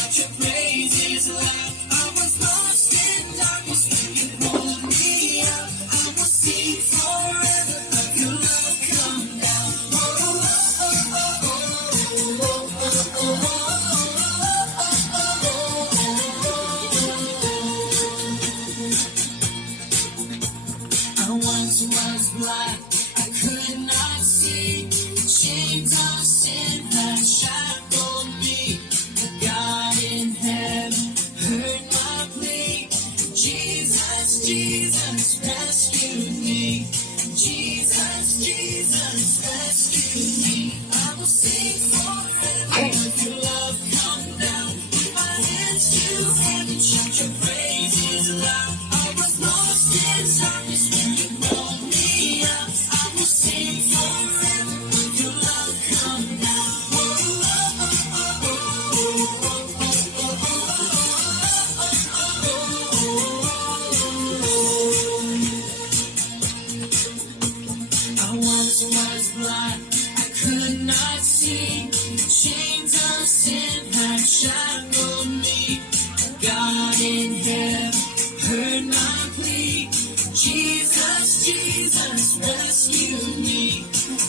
shout your praises loud. I was lost in darkness when you pulled me out. I will sing forever of your love come down. Oh, oh, oh, oh, oh, oh, oh, oh, oh, oh. I once was blind, I could not see. Chains of sin had shackled me. But God in heaven heard my plea. Jesus, Jesus, rescued me. Jesus, Jesus, rescued me. I will sing forever of your love come down. With my hands to heaven, shout your praises loud. I was lost in darkness when you brought me out. I will sing forever of your love come down. Oh, oh, oh, oh, oh, oh, I once was blind, I could not see. Chains of sin had shackled me. God in heaven heard my plea. Jesus, Jesus, rescue me.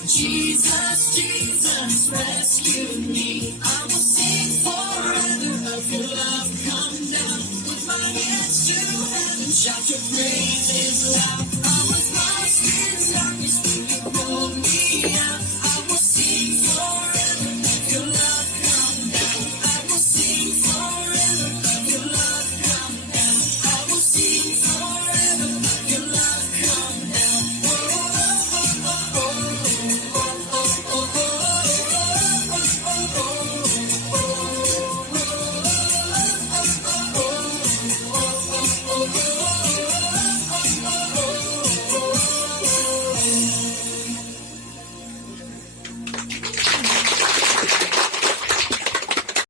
Jesus, Jesus, rescue me. I will sing forever of your love come down. With my hands to heaven, shout your praises loud. I was lost in darkness when you pulled me out.